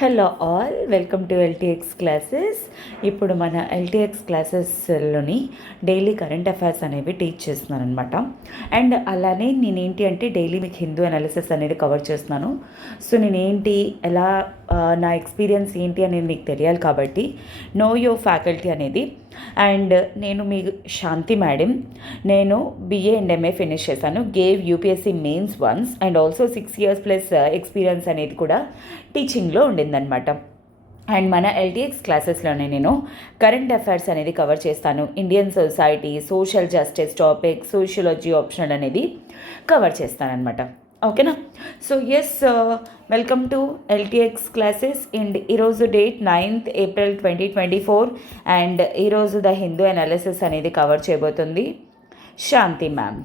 Hello all, welcome to LTX classes. ఇప్పుడు మన LTX క్లాసెస్లోని daily current affairs అనేవి teach చేస్తున్నాను అనమాట. అండ్ అలానే నేనేంటి అంటే డైలీ మీకు హిందూ అనాలిసిస్ అనేది కవర్ చేస్తున్నాను. సో నేనేంటి ఎలా నా ఎక్స్పీరియన్స్ ఏంటి అనేది మీకు తెలియాలి కాబట్టి నో యువర్ ఫ్యాకల్టీ అనేది. అండ్ నేను మీ శాంతి మేడం. నేను BA అండ్ MA ఫినిష్ చేశాను. Gave UPSC mains once and also 6 years plus experience అనేది కూడా టీచింగ్లో ఉండిందనమాట. అండ్ మన LTX క్లాసెస్లోనే నేను కరెంట్ అఫైర్స్ అనేది కవర్ చేస్తాను. Indian society, social justice topic, sociology optional అనేది కవర్ చేస్తానన్నమాట. ఓకేనా? So yes, welcome to LTX classes. And ఈరోజు డేట్ 9th April 2024. అండ్ ఈరోజు ద హిందూ అనాలిసిస్ అనేది కవర్ చేయబోతుంది Shanti ma'am.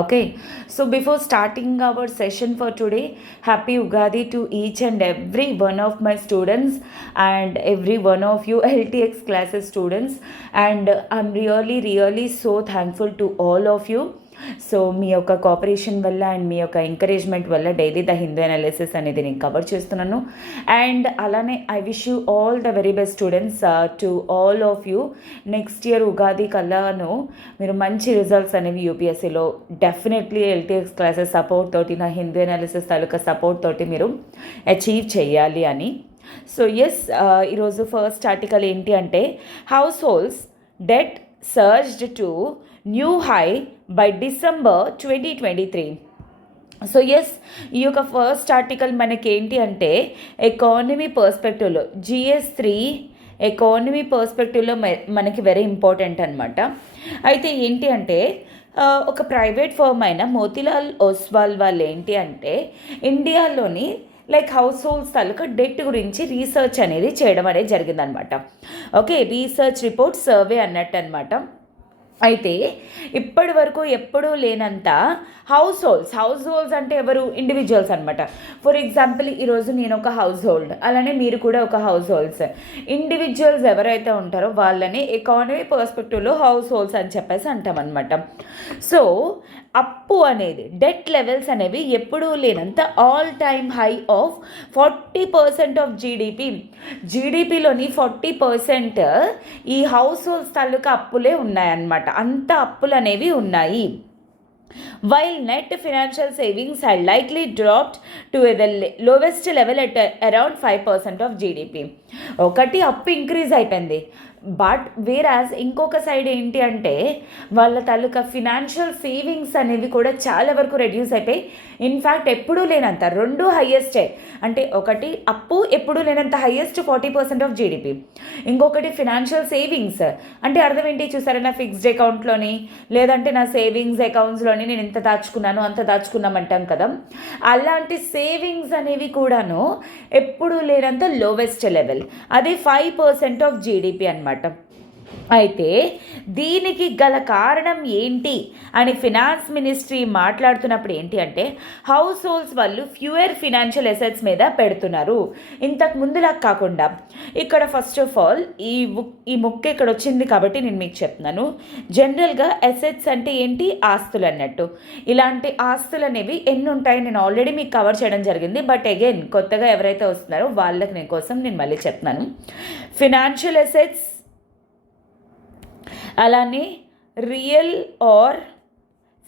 Okay, so before starting our session for today, happy Ugadi to each and every one of my students and every one of you LTX classes students, and I'm really so thankful to all of you. So మీ యొక్క cooperation వల్ల and మీ యొక్క encouragement వల్ల daily the Hindu analysis అనేది నేను cover చేస్తున్నాను. And అలానే I wish you all the very best students to all of you. Next year Ugadi కల్లాను మీరు మంచి రిజల్ట్స్ అనేవి యూపీఎస్సీలో డెఫినెట్లీ LTX క్లాసెస్ సపోర్ట్ తోటి, నా హిందూ అనాలిసిస్ తాలూకా సపోర్ట్ తోటి మీరు అచీవ్ చేయాలి అని. సో ఎస్, ఈరోజు ఫస్ట్ ఆర్టికల్ ఏంటి అంటే households debt surged to new high by December 2023. So yes, ఈ యొక్క ఫస్ట్ ఆర్టికల్ మనకి ఏంటి అంటే ఎకానమీ పర్స్పెక్టివ్లో GS3 ఎకానమీ పర్స్పెక్టివ్లో మనకి వెరీ ఇంపార్టెంట్ అనమాట. అయితే ఏంటి అంటే ఒక ప్రైవేట్ ఫర్మ్ అయిన మోతీలాల్ ఓస్వాల్ వాళ్ళు ఏంటి అంటే ఇండియాలోని హౌస్ హోల్డ్స్ తాలూకా డెట్ గురించి రీసెర్చ్ అనేది చేయడం అనేది జరిగిందనమాట. ఓకే, రీసెర్చ్ రిపోర్ట్ సర్వే అన్నట్టు అనమాట. అయితే ఇప్పటి వరకు ఎప్పుడూ లేనంత హౌస్ హోల్డ్స్ అంటే ఎవరు? ఇండివిజువల్స్ అనమాట. ఫర్ ఎగ్జాంపుల్ ఈరోజు నేను ఒక హౌస్ హోల్డ్, అలానే మీరు కూడా ఒక హౌస్ హోల్డ్స్. ఇండివిజువల్స్ ఎవరైతే ఉంటారో వాళ్ళని ఎకానమీ పర్స్పెక్టివ్లో హౌస్ హోల్డ్స్ అని చెప్పేసి అంటామన్నమాట. సో అప్పు అనేది డెట్ లెవెల్స్ అనేవి ఎప్పుడూ లేనంత all time high of 40% of జీడిపిలోని 40% ఈ హౌస్ హోల్డ్స్ తాలూకా అప్పులే ఉన్నాయన్నమాట. అంత అప్పులు అనేవి ఉన్నాయి. While net financial savings had likely dropped to the lowest level at around 5% of GDP. ఒకటి అప్పు ఇంక్రీజ్ అయిపోయింది, బట్ వేరాజ్ ఇంకొక సైడ్ ఏంటి అంటే వాళ్ళ తాలూకా ఫినాన్షియల్ సేవింగ్స్ అనేవి కూడా చాలా వరకు రెడ్యూస్ అయిపోయి ఇన్ఫ్యాక్ట్ ఎప్పుడూ లేనంత రెండు హైయెస్టే. అంటే ఒకటి అప్పు ఎప్పుడూ లేనంత హైయెస్ట్ 40% ఆఫ్ జీడిపి, ఇంకొకటి ఫినాన్షియల్ సేవింగ్స్. అంటే అర్థం ఏంటి చూసారా? నా ఫిక్స్డ్ అకౌంట్లోని లేదంటే నా సేవింగ్స్ అకౌంట్స్లోని నేను ఇంత దాచుకున్నాను అంత దాచుకున్నామంటాం కదా, అలాంటి సేవింగ్స్ అనేవి కూడాను ఎప్పుడూ లేనంత లోవెస్ట్ లెవెల్, అది 5% ఆఫ్ జీడిపి అనమాట. అయితే దీనికి గల కారణం ఏంటి అని ఫినాన్స్ మినిస్ట్రీ మాట్లాడుతున్నప్పుడు ఏంటి అంటే హౌస్ హోల్డ్స్ వాళ్ళు ఫ్యూయర్ ఫినాన్షియల్ అసెట్స్ మీద పెడుతున్నారు. ఇంతకు ముందులా కాకుండా ఇక్కడ ఫస్ట్ ఆఫ్ ఆల్ ఈ ముక్క ఇక్కడ వచ్చింది కాబట్టి నేను మీకు చెప్తున్నాను. జనరల్గా అసెట్స్ అంటే ఏంటి? ఆస్తులు అన్నట్టు. ఇలాంటి ఆస్తులు అనేవి ఎన్ని ఉంటాయి నేను ఆల్రెడీ మీకు కవర్ చేయడం జరిగింది, బట్ అగైన్ కొత్తగా ఎవరైతే వస్తున్నారో వాళ్ళకి కోసం నేను మళ్ళీ చెప్తున్నాను. ఫినాన్షియల్ అసెట్స్, అలానే రియల్ ఆర్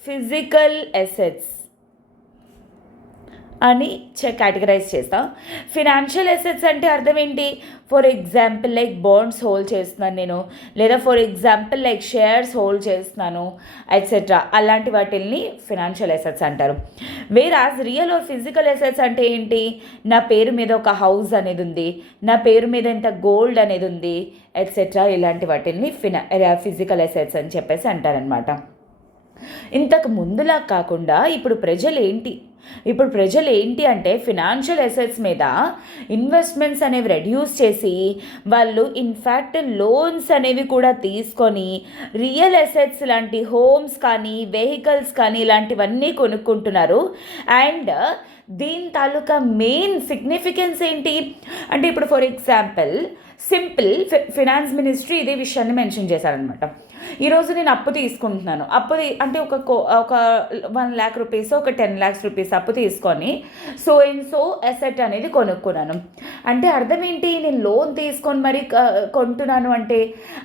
ఫిజికల్ అసెట్స్ అని కేటగరైజ్ చేస్తాం. ఫినాన్షియల్ అసెట్స్ అంటే అర్థం ఏంటి? ఫర్ ఎగ్జాంపుల్ బాండ్స్ హోల్డ్ చేస్తున్నాను నేను, లేదా ఫర్ ఎగ్జాంపుల్ షేర్స్ హోల్డ్ చేస్తున్నాను ఎట్సెట్రా, అలాంటి వాటిల్ని ఫినాన్షియల్ అసెట్స్ అంటారు. వేరాజ్ రియల్ ఆర్ ఫిజికల్ అసెట్స్ అంటే ఏంటి? నా పేరు మీద ఒక హౌస్ అనేది ఉంది, నా పేరు మీద ఇంత గోల్డ్ అనేది ఉంది ఎట్సెట్రా, ఇలాంటి వాటిల్ని ఫిజికల్ అసెట్స్ అని చెప్పేసి అంటారనమాట. ఇంతకు ముందులా కాకుండా ఇప్పుడు ప్రజలు ఏంటి అంటే ఫినాన్షియల్ అసెట్స్ మీద ఇన్వెస్ట్మెంట్స్ అనేవి రెడ్యూస్ చేసి వాళ్ళు ఇన్ఫ్యాక్ట్ లోన్స్ అనేవి కూడా తీసుకొని రియల్ అసెట్స్ లాంటి హోమ్స్ కానీ వెహికల్స్ కానీ ఇలాంటివన్నీ కొనుక్కుంటున్నారు. అండ్ దీని తాలూకా మెయిన్ సిగ్నిఫికెన్స్ ఏంటి అంటే ఇప్పుడు for example simple finance ministry ఇదే విషయాన్ని మెన్షన్ చేశారనమాట. ఈరోజు నేను అప్పు తీసుకుంటున్నాను, అంటే ఒక 1 lakh రూపీస్, ఒక 10 lakhs రూపీస్ అప్పు తీసుకొని సో అసెట్ అనేది కొనుక్కున్నాను. అంటే అర్థం ఏంటి? నేను లోన్ తీసుకొని మరి కొంటున్నాను అంటే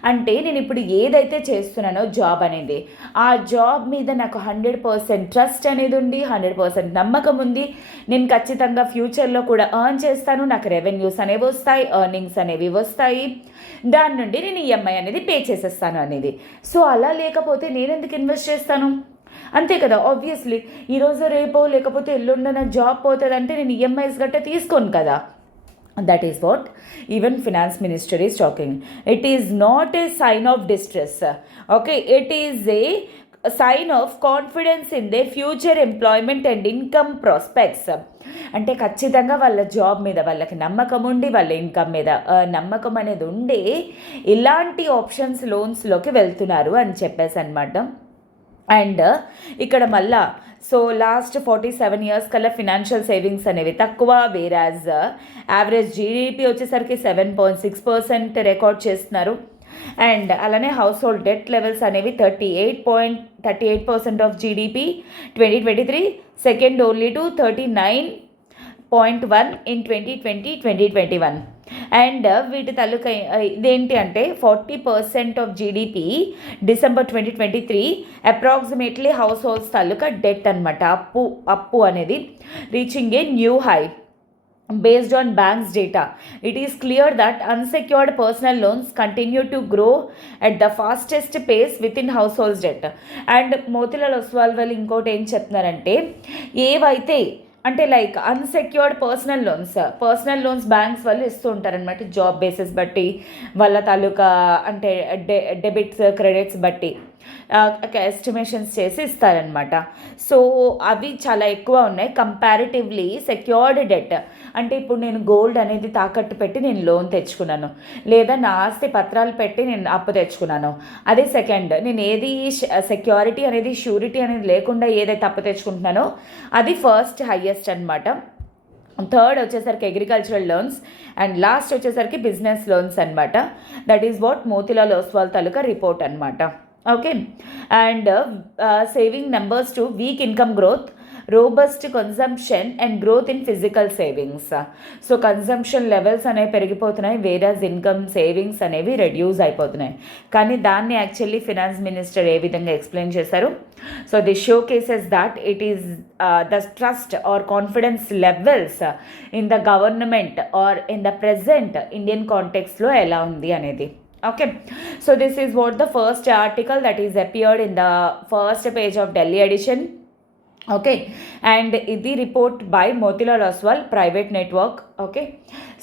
అంటే నేను ఇప్పుడు ఏదైతే చేస్తున్నానో జాబ్ అనేది, ఆ జాబ్ మీద నాకు 100% ట్రస్ట్ అనేది ఉంది, 100% నమ్మకం ఉంది. నేను ఖచ్చితంగా ఫ్యూచర్లో కూడా ఎర్న్ చేస్తాను, నాకు రెవెన్యూస్ అనేవి వస్తాయి, ఎర్నింగ్స్ అనేవి వస్తాయి, దాని నుండి నేను ఈఎంఐ అనేది పే చేసేస్తాను అనేది. సో అలా లేకపోతే నేను ఎందుకు ఇన్వెస్ట్ చేస్తాను? అంతే కదా, ఆబ్వియస్లీ ఈరోజు రేపో లేకపోతే ఎల్లుండి నా జాబ్ పోతుందంటే నేను ఈఎంఐస్ గట్ట తీసుకోను కదా. That is what even finance minister is talking. It is not a sign of distress. Okay, it is a sign of confidence in their future employment and income prospects. అంటే ఖచ్చితంగా వాళ్ళ job మీద వాళ్ళకి నమ్మకం ఉండి, వాళ్ళ ఇన్కమ్ మీద నమ్మకం అనేది ఉండి ఇలాంటి ఆప్షన్స్ లోన్స్లోకి వెళ్తున్నారు అని చెప్పేసి అనమాట. అండ్ ఇక్కడ మళ్ళా సో లాస్ట్ 47 years కల్లా ఫినాన్షియల్ సేవింగ్స్ అనేవి తక్కువ, వేరాజ్ యావరేజ్ జీడిపి వచ్చేసరికి 7.6% రికార్డ్ చేస్తున్నారు. అండ్ అలానే హౌస్ హోల్డ్ డెట్ లెవెల్స్ అనేవి 38% of GDP 2023, second only to 39.1 in 2021. And వీటి తాలూకా ఇదేంటి అంటే 40% of GDP December 2023 approximately house holds taluka debt అనమాట, అప్పు అనేది reaching a new high. Based on banks data, it is clear that unsecured personal loans continue to grow at the fastest pace within households debt. And Motilal Oswal వాళ్ళు ఇంకోటి ఏం చెప్తున్నారంటే, ఏవైతే అంటే like unsecured personal loans banks వాళ్ళు ఇస్తూ ఉంటారనమాట, job basis బట్టి, వాళ్ళ తాలూకా అంటే డెబిట్స్ క్రెడిట్స్ బట్టి ఎస్టిమేషన్స్ చేసి ఇస్తారనమాట. సో అవి చాలా ఎక్కువ ఉన్నాయి కంపారిటివ్లీ సెక్యూర్డ్ డెట్. అంటే ఇప్పుడు నేను గోల్డ్ అనేది తాకట్టు పెట్టి నేను లోన్ తెచ్చుకున్నాను, లేదా నా ఆస్తి పత్రాలు పెట్టి నేను అప్పు తెచ్చుకున్నాను, అదే సెకండ్. నేను ఏది సెక్యూరిటీ అనేది షూరిటీ అనేది లేకుండా ఏదైతే అప్పు తెచ్చుకుంటున్నానో అది ఫస్ట్ హైయెస్ట్ అనమాట. థర్డ్ వచ్చేసరికి అగ్రికల్చరల్ లోన్స్ అండ్ లాస్ట్ వచ్చేసరికి బిజినెస్ లోన్స్ అనమాట. That is what Motilal Oswal తాలూకా రిపోర్ట్ అనమాట. Okay, and saving numbers to weak income growth, robust consumption and growth in physical savings. So consumption levels అనేవి పెరిగిపోతున్నాయి, versus income savings అనేవి reduce అయిపోతున్నాయి. కానీ దాన్ని యాక్చువల్లీ ఫినాన్స్ మినిస్టర్ ఏ విధంగా ఎక్స్ప్లెయిన్ చేశారు? So this showcases that it is the trust or confidence levels in the government or in the present Indian కాంటెక్స్లో ఎలా ఉంది అనేది. Okay, so this is what the first article that is appeared in the first page of Delhi edition. Okay, and ఇది report by Motilal Oswal private network. Okay,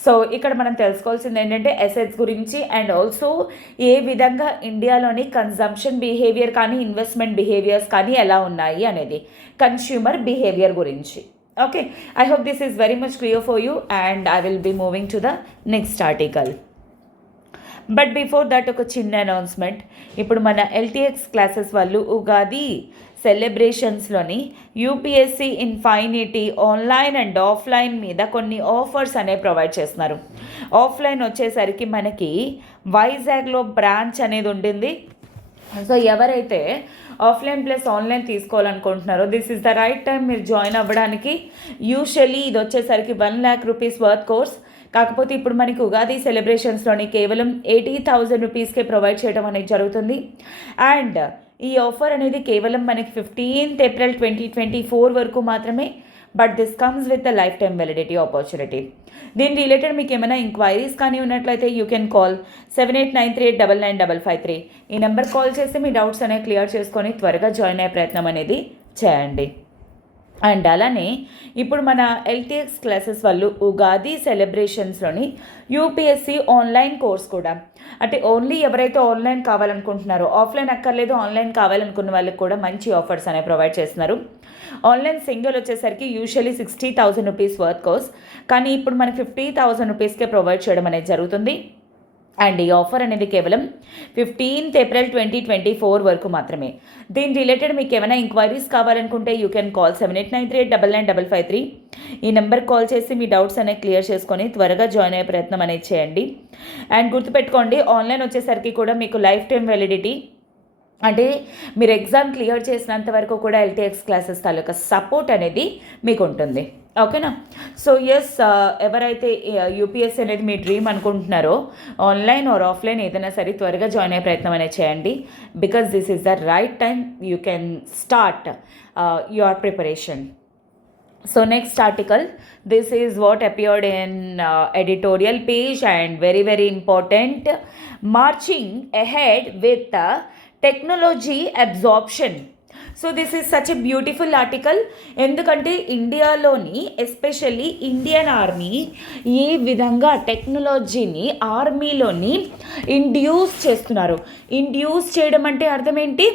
so ఇక్కడ మనం తెలుసుకోవాల్సింది ఏంటంటే assets గురించి అండ్ ఆల్సో ఏ విధంగా ఇండియాలోని కన్జంప్షన్ బిహేవియర్ కానీ ఇన్వెస్ట్మెంట్ బిహేవియర్స్ కానీ ఎలా ఉన్నాయి అనేది, కన్స్యూమర్ బిహేవియర్ గురించి. Okay, I hope this is very much clear for you and I will be moving to the next article. But before that ఒక చిన్న అనౌన్స్మెంట్. ఇప్పుడు మన ఎల్టీఎక్స్ క్లాసెస్ వాళ్ళు ఉగాది సెలబ్రేషన్స్లోని UPSC infinity online and offline మీద కొన్ని offers అనేవి provide చేస్తున్నారు. ఆఫ్లైన్ వచ్చేసరికి మనకి వైజాగ్లో బ్రాంచ్ అనేది ఉంటుంది. సో ఎవరైతే ఆఫ్లైన్ ప్లస్ ఆన్లైన్ తీసుకోవాలనుకుంటున్నారో this is the right time మీరు జాయిన్ అవ్వడానికి. యూజువల్లీ ఇది వచ్చేసరికి 1 lakh rupees వర్త్ కోర్స్. కాకపోతే ఇప్పుడు మనకి ఉగాది సెలబ్రేషన్స్లోని కేవలం 80,000 రూపీస్కే ప్రొవైడ్ చేయడం అనేది జరుగుతుంది. అండ్ ఈ ఆఫర్ అనేది కేవలం మనకి 15th April 2024 వరకు మాత్రమే. But this comes with the life time validity opportunity. దీని రిలేటెడ్ మీకు ఏమైనా ఎంక్వైరీస్ కానీ ఉన్నట్లయితే యూ కెన్ కాల్ 7893899553. ఈ నెంబర్ కాల్ చేసి మీ డౌట్స్ అనేవి క్లియర్ చేసుకొని త్వరగా జాయిన్ అయ్యే ప్రయత్నం అనేది చేయండి. అండ్ అలానే ఇప్పుడు మన ఎల్టీఎక్స్ క్లాసెస్ వాళ్ళు ఉగాది సెలబ్రేషన్స్లోని యూపీఎస్సీ ఆన్లైన్ కోర్స్ కూడా, అంటే ఓన్లీ ఎవరైతే ఆన్లైన్ కావాలనుకుంటున్నారో, ఆఫ్లైన్ అక్కర్లేదు ఆన్లైన్ కావాలనుకున్న వాళ్ళకి కూడా మంచి ఆఫర్స్ అనేవి ప్రొవైడ్ చేస్తున్నారు. ఆన్లైన్ సింగిల్ వచ్చేసరికి యూజువల్లీ 60,000 రూపీస్ వర్త్ కోర్స్, కానీ ఇప్పుడు మనకి 50,000 రూపీస్కే ప్రొవైడ్ చేయడం అనేది జరుగుతుంది. అండ్ ఈ ఆఫర్ అనేది కేవలం 15th April 2024 వరకు మాత్రమే. దీని రిలేటెడ్ మీకు ఏమైనా ఎంక్వైరీస్ కావాలనుకుంటే యూ కెన్ కాల్ 7893899553. ఈ నెంబర్ కాల్ చేసి మీ డౌట్స్ అనేవి క్లియర్ చేసుకొని త్వరగా జాయిన్ అయ్యే ప్రయత్నం అనేది చేయండి. అండ్ గుర్తుపెట్టుకోండి, ఆన్లైన్ వచ్చేసరికి కూడా మీకు లైఫ్ టైం వ్యాలిడిటీ, అంటే మీరు ఎగ్జామ్ క్లియర్ చేసినంత వరకు కూడా ఎల్టీఎక్స్ క్లాసెస్ తాలూకా సపోర్ట్ అనేది మీకు ఉంటుంది. ఓకేనా. సో ఎస్, ఎవరైతే యూపీఎస్సీ అనేది మీ డ్రీమ్ అనుకుంటున్నారో ఆన్లైన్ ఆర్ ఆఫ్లైన్ ఏదైనా సరే త్వరగా జాయిన్ అయ్యే ప్రయత్నం అనేది చేయండి. Because this is the right time you can start your preparation. So next article, this is what appeared in editorial page and very very important, marching ahead with technology absorption. So this is such a beautiful article. ఎందుకంటే ఇండియాలోని especially Indian army ఏ విధంగా టెక్నాలజీని ఆర్మీలోని induce చేస్తున్నారు. Induce చేయడం అంటే అర్థం ఏంటి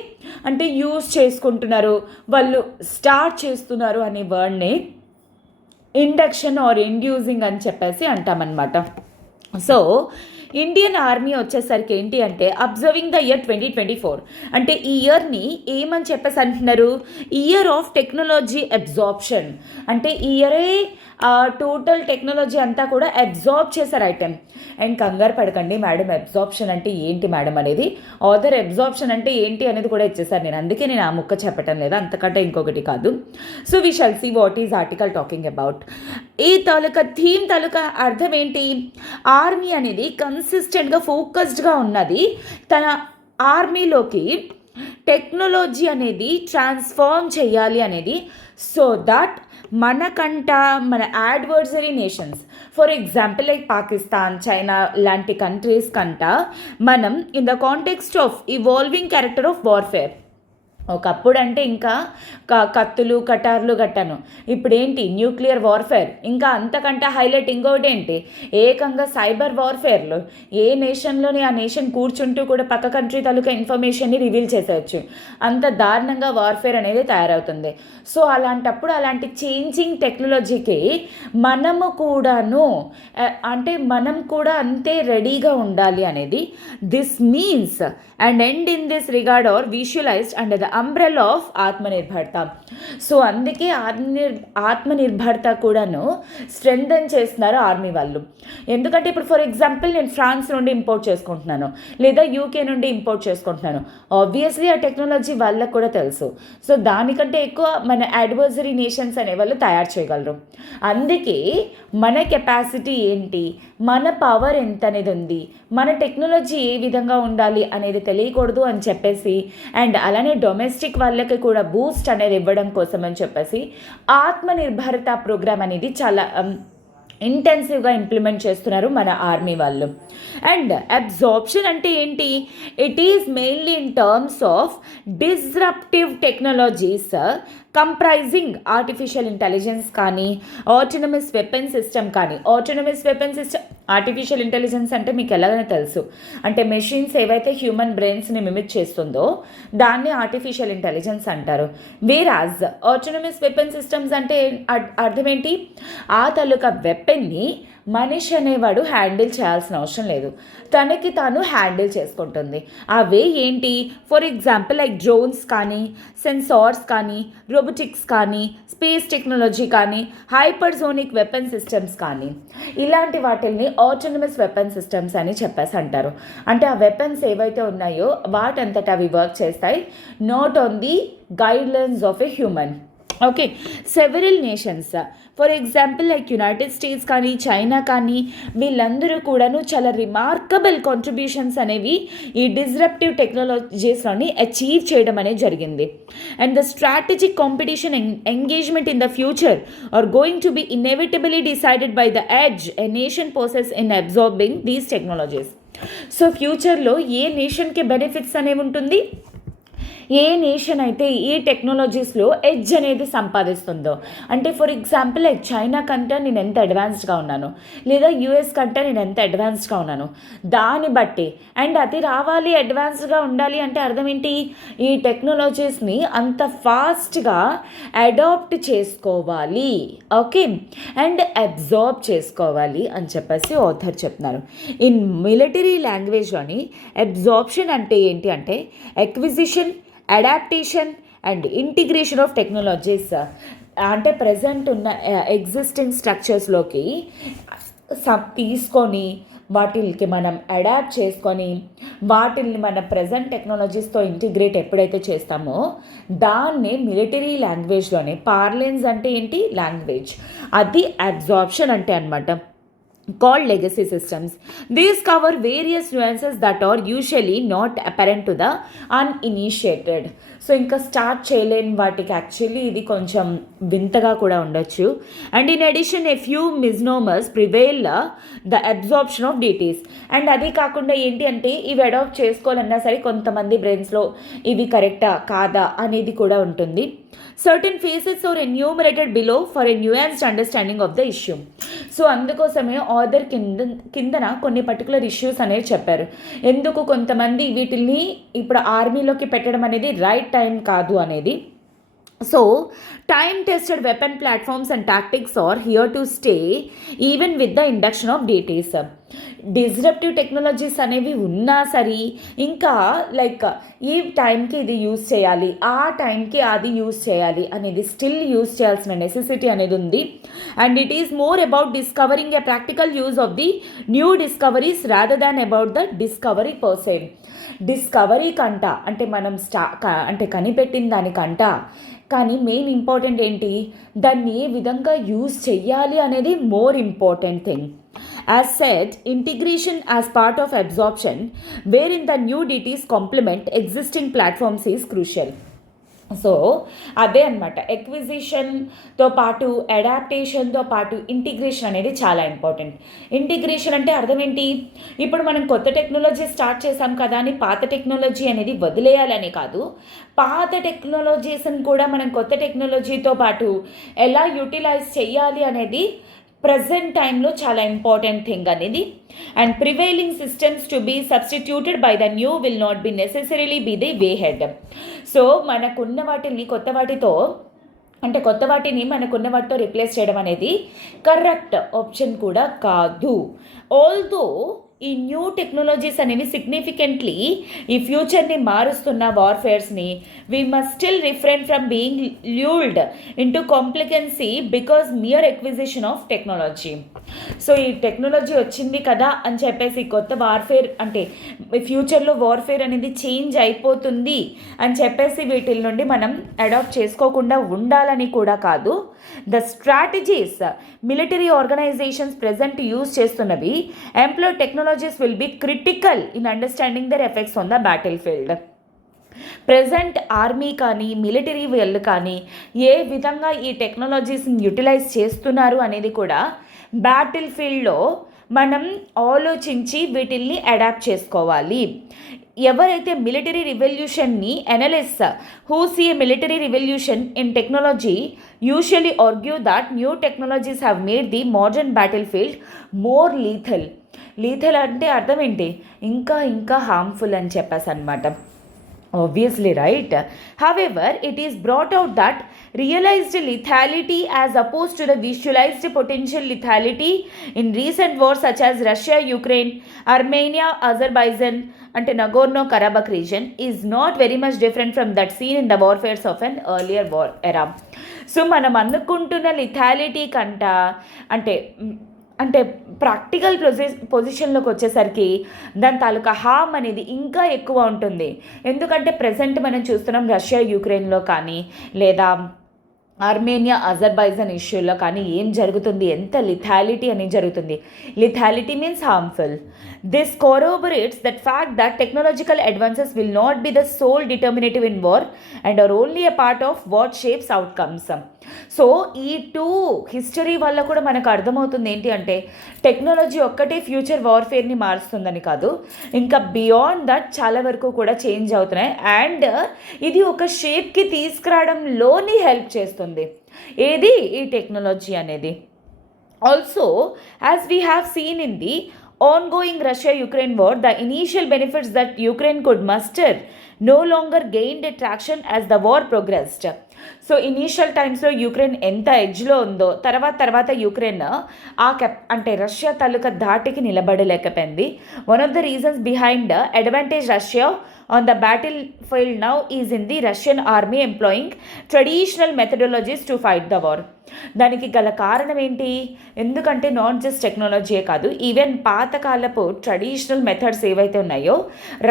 అంటే యూస్ చేసుకుంటున్నారు, వాళ్ళు స్టార్ట్ చేస్తున్నారు అనే వర్డ్ని ఇండక్షన్ ఆర్ ఇండ్యూసింగ్ అని చెప్పేసి అంటామన్నమాట. సో ఇండియన్ ఆర్మీ వచ్చేసరికి ఏంటి అంటే అబ్జర్వింగ్ ద ఇయర్ 2024 అంటే ఈ ఇయర్ని ఏమని చెప్పేసి అంటున్నారు, ఇయర్ ఆఫ్ టెక్నాలజీ అబ్జార్ప్షన్. అంటే ఈ ఇయరే టోటల్ టెక్నాలజీ అంతా కూడా అబ్జార్బ్ చేశారు ఐటెం. అండ్ కంగారు పడకండి మేడం, అబ్జార్ప్షన్ అంటే ఏంటి మేడం అనేది, ఆథర్ అబ్జార్ప్షన్ అంటే ఏంటి అనేది కూడా ఇచ్చేసారు. అందుకే నేను ఆ ముక్క చెప్పటం లేదా, అంతకంటే ఇంకొకటి కాదు. So we shall see what is article talking about. ఈ తాలూకా థీమ్ తాలూకా అర్థం ఏంటి, ఆర్మీ అనేది కన్సిస్టెంట్గా ఫోకస్డ్గా ఉన్నది తన ఆర్మీలోకి టెక్నాలజీ అనేది ట్రాన్స్ఫార్మ్ చేయాలి అనేది. సో దట్ మనకంట మన adversary nations, for example like Pakistan, China లాంటి కంట్రీస్ కంట మనం in the context of evolving character of warfare, ఒకప్పుడు అంటే ఇంకా కత్తులు కటార్లు గట్టాను, ఇప్పుడేంటి న్యూక్లియర్ వార్ఫేర్, ఇంకా అంతకంటే హైలైట్ ఇంకోటి ఏంటి ఏకంగా సైబర్ వార్ఫేర్లో ఏ నేషన్లోని ఆ నేషన్ కూర్చుంటూ కూడా పక్క కంట్రీ తాలూకా ఇన్ఫర్మేషన్ని రివీల్ చేసేయచ్చు. అంత దారుణంగా వార్ఫేర్ అనేది తయారవుతుంది. సో అలాంటప్పుడు అలాంటి చేంజింగ్ టెక్నాలజీకి మనము కూడాను అంటే మనం కూడా అంతే రెడీగా ఉండాలి అనేది this means and end in this regard are visualised under the umbrella of Atmanirbharta. So అందుకే ఆత్మనిర్భరత కూడాను స్ట్రెంథన్ చేస్తున్నారు ఆర్మీ వాళ్ళు. ఎందుకంటే ఇప్పుడు ఫర్ ఎగ్జాంపుల్ నేను ఫ్రాన్స్ నుండి ఇంపోర్ట్ చేసుకుంటున్నాను లేదా యూకే నుండి ఇంపోర్ట్ చేసుకుంటున్నాను, ఆబ్వియస్లీ ఆ టెక్నాలజీ వాళ్ళకు కూడా తెలుసు. సో దానికంటే ఎక్కువ మన అడ్వర్సరీ నేషన్స్ అనేవాళ్ళు తయారు చేయగలరు. అందుకే మన కెపాసిటీ ఏంటి, మన పవర్ ఎంత అనేది ఉంది, మన టెక్నాలజీ ఏ విధంగా ఉండాలి అనేది తెలియకూడదు అని చెప్పేసి అండ్ అలానే డొమెస్టిక్ వాళ్ళకి కూడా బూస్ట్ అనేది ఇవ్వడం కోసం అని చెప్పేసి ఆత్మనిర్భరత ప్రోగ్రామ్ అనేది చాలా ఇంటెన్సివ్గా ఇంప్లిమెంట్ చేస్తున్నారు మన ఆర్మీ వాళ్ళు. అండ్ అబ్జార్ప్షన్ అంటే ఏంటి, it is mainly in terms of disruptive technologies comprising artificial intelligence కానీ ఆటోనమస్ వెపన్ సిస్టమ్ కానీ. Autonomous weapon system, artificial intelligence అంటే మీకు ఎలాగైనా తెలుసు, అంటే మెషిన్స్ ఏవైతే హ్యూమన్ బ్రెయిన్స్ని మిమిక్ చేస్తుందో దాన్ని ఆర్టిఫిషియల్ ఇంటెలిజెన్స్ అంటారు. వేరాజ్ ఆటోనమస్ వెపన్ సిస్టమ్స్ అంటే అర్థం ఏంటి, ఆ తాలూకా వెపన్ని మనిషి అనేవాడు హ్యాండిల్ చేయాల్సిన అవసరం లేదు, తనకి తాను హ్యాండిల్ చేసుకుంటుంది. అవే ఏంటి, ఫర్ ఎగ్జాంపుల్ లైక్ డ్రోన్స్ కానీ, సెన్సార్స్ కానీ, రోబోటిక్స్ కానీ, స్పేస్ టెక్నాలజీ కానీ, హైపర్సోనిక్ వెపన్ సిస్టమ్స్ కానీ, ఇలాంటి వాటిల్ని ఆటోనమస్ వెపన్ సిస్టమ్స్ అని చెప్పేసి అంటారు. అంటే ఆ వెపన్స్ ఏవైతే ఉన్నాయో వాటంతటా అవి వర్క్ చేస్తాయి, not on the guidelines of a human. Okay, several nations for example like United states కానీ చైనా కానీ వీళ్ళందరూ కూడాను చాలా రిమార్కబుల్ కాంట్రిబ్యూషన్స్ అనేవి ఈ డిస్రప్టివ్ టెక్నాలజీస్లోని అచీవ్ చేయడం అనేది జరిగింది. And the strategic competition engagement in the future are going to be inevitably decided by the edge a nation possesses in absorbing these technologies. So ఫ్యూచర్లో ఏ నేషన్కి బెనిఫిట్స్ అనేవి ఉంటుంది, ఏ నేషన్ అయితే ఈ టెక్నాలజీస్లో ఎడ్జ్ అనేది సంపాదిస్తుందో, అంటే ఫర్ ఎగ్జాంపుల్ లైక్ చైనా కంటే నేను ఎంత అడ్వాన్స్డ్గా ఉన్నాను లేదా యూఎస్ కంటే నేను ఎంత అడ్వాన్స్డ్గా ఉన్నాను దాన్ని బట్టి, అండ్ అది రావాలి అడ్వాన్స్డ్గా ఉండాలి అంటే అర్థం ఏంటి, ఈ టెక్నాలజీస్ని అంత ఫాస్ట్గా అడాప్ట్ చేసుకోవాలి, ఓకే, అండ్ అబ్జార్బ్ చేసుకోవాలి అని చెప్పేసి ఆథర్ చెప్తున్నారు. ఇన్ మిలిటరీ లాంగ్వేజ్లోని అబ్జార్ప్షన్ అంటే ఏంటి అంటే acquisition, adaptation and integration of technologies. అంటే ప్రజెంట్ ఉన్న ఎగ్జిస్టింగ్ స్ట్రక్చర్స్లోకి తీసుకొని వాటికి మనం అడాప్ట్ చేసుకొని వాటిని మన ప్రజెంట్ టెక్నాలజీస్తో ఇంటిగ్రేట్ ఎప్పుడైతే చేస్తామో దాన్నే మిలిటరీ లాంగ్వేజ్లోనే పార్లెన్స్ అంటే ఏంటి లాంగ్వేజ్, అది అబ్జార్ప్షన్ అంటే అనమాట, called legacy systems. These cover various nuances that are usually not apparent to the uninitiated. So ఇంకా స్టార్ట్ చేయలేని వాటికి యాక్చువల్లీ ఇది కొంచెం వింతగా కూడా ఉండొచ్చు. And in addition a few misnomers prevail the absorption of DTs. And అది కాకుండా ఏంటి అంటే ఇవి అడాప్ట్ చేసుకోవాలన్నా సరే కొంతమంది బ్రెయిన్స్లో ఇవి కరెక్టా కాదా అనేది కూడా ఉంటుంది. Certain phases are enumerated below for a nuanced understanding of the issue. So అందుకోసమే ఆథర్ కిందన కొన్ని పర్టికులర్ ఇష్యూస్ అనేవి చెప్పారు. ఎందుకు కొంతమంది వీటిని ఇప్పుడు ఆర్మీలోకి పెట్టడం అనేది రైట్ టైం కాదు అనేది. So time tested weapon platforms and tactics are here to stay even with the induction of DTs. Disruptive technologies అనేవి ఉన్నా సరే ఇంకా లైక్ ఈ టైంకి ఇది యూజ్ చేయాలి, ఆ టైంకి అది యూజ్ చేయాలి అనేది స్టిల్ యూజ్ చేయాల్సిన నెసెసిటీ అనేది ఉంది. And it is more about discovering a practical use of the new discoveries rather than about the discovery person. Discovery కంట అంటే మనం అంటే కనిపెట్టిన దానికంట, కానీ మెయిన్ ఇంపార్టెంట్ ఏంటి, దాన్ని ఏ విధంగా యూజ్ చెయ్యాలి అనేది more important thing. As said, integration as part of absorption, wherein the new DTs complement existing platforms is crucial. So అదే అనమాట, ఎక్విజిషన్తో పాటు అడాప్టేషన్తో పాటు ఇంటిగ్రేషన్ అనేది చాలా ఇంపార్టెంట్. ఇంటిగ్రేషన్ అంటే అర్థం ఏంటి, ఇప్పుడు మనం కొత్త టెక్నాలజీ స్టార్ట్ చేసాం కదా అని పాత టెక్నాలజీ అనేది వదిలేయాలని కాదు, పాత టెక్నాలజీస్ని కూడా మనం కొత్త టెక్నాలజీతో పాటు ఎలా యూటిలైజ్ చేయాలి అనేది ప్రజెంట్ టైంలో చాలా ఇంపార్టెంట్ థింగ్ అనేది. And prevailing systems to be substituted by the new will not be necessarily be the way head. So మనకున్న వాటిని కొత్త వాటిని మనకున్న వాటితో రిప్లేస్ చేయడం అనేది కరెక్ట్ ఆప్షన్ కూడా కాదు. ఆల్దో ఈ న్యూ టెక్నాలజీస్ అనేవి సిగ్నిఫికెంట్లీ ఈ ఫ్యూచర్ని మారుస్తున్న వార్ఫేర్స్ని we must still refrain from being lulled into complacency because mere acquisition of technology. So ఈ టెక్నాలజీ వచ్చింది కదా అని చెప్పేసి కొత్త వార్ఫేర్ అంటే ఫ్యూచర్లో వార్ఫేర్ అనేది చేంజ్ అయిపోతుంది అని చెప్పేసి వీటి నుండి మనం అడాప్ట్ చేసుకోకుండా ఉండాలని కూడా కాదు. The strategies military organisations present use చేస్తున్నవి employ technologies will be critical in understanding their effects on the battlefield. Present army కానీ మిలిటరీ వాళ్ళు కానీ ఏ విధంగా ఈ టెక్నాలజీస్ని యూటిలైజ్ చేస్తున్నారు అనేది కూడా బ్యాటిల్ ఫీల్డ్లో మనం ఆలోచించి వీటిల్ని అడాప్ట్ చేసుకోవాలి. ఎవరైతే మిలిటరీ రివల్యూషన్ని analyst who see a military revolution in technology usually argue that new technologies have made the modern battlefield more lethal. Lethal అంటే అర్థం ఏంటి, ఇంకా హార్మ్ఫుల్ అని చెప్పేసి అనమాట. Obviously, right? However, it is brought out that realized lethality as opposed to the visualized potential lethality in recent wars such as Russia, Ukraine, Armenia, Azerbaijan and Nagorno-Karabakh region is not very much different from that seen in the warfares of an earlier war era. So, మనం అనుకుంటున్న lethality కంట అంటే practical పొజిషన్లోకి వచ్చేసరికి దాని తాలూకా harm అనేది ఇంకా ఎక్కువ ఉంటుంది. ఎందుకంటే ప్రజెంట్ మనం చూస్తున్నాం రష్యా యుక్రెయిన్లో కానీ లేదా ఆర్మేనియా అజర్బైజాన్ ఇష్యూలో కానీ ఏం జరుగుతుంది, ఎంత లిథాలిటీ అనేది జరుగుతుంది. లిథాలిటీ means harmful. This corroborates that fact that technological advances will not be the sole determinative in war and are only a part of what shapes outcomes. So ఈ హిస్టరీ వల్ల కూడా మనకు అర్థమవుతుంది ఏంటి అంటే టెక్నాలజీ ఒక్కటే ఫ్యూచర్ వార్ఫేర్ని మారుస్తుందని కాదు, ఇంకా బియాండ్ దట్ చాలా వరకు కూడా చేంజ్ అవుతున్నాయి. అండ్ ఇది ఒక షేప్కి తీసుకురావడంలోని హెల్ప్ చేస్తుంది ఏది ఈ టెక్నాలజీ అనేది. Also as we have seen in the ongoing Russia-Ukraine war, the initial benefits that Ukraine could muster no longer gained traction as the war progressed. So initial టైమ్స్లో Ukraine ఎంత ఎడ్జ్లో ఉందో తర్వాత యుక్రెయిన్ అంటే రష్యా తాలూకా ధాటికి నిలబడలేకపోయింది. One of the reasons behind advantage Russia on the battlefield now is in the Russian army employing traditional methodologies to fight the war. దానికి గల కారణం ఏంటి? ఎందుకంటే నాట్ జస్ట్ టెక్నాలజీయే కాదు, ఈవెన్ పాతకాలపు ట్రెడిషనల్ మెథడ్స్ ఏవైతే ఉన్నాయో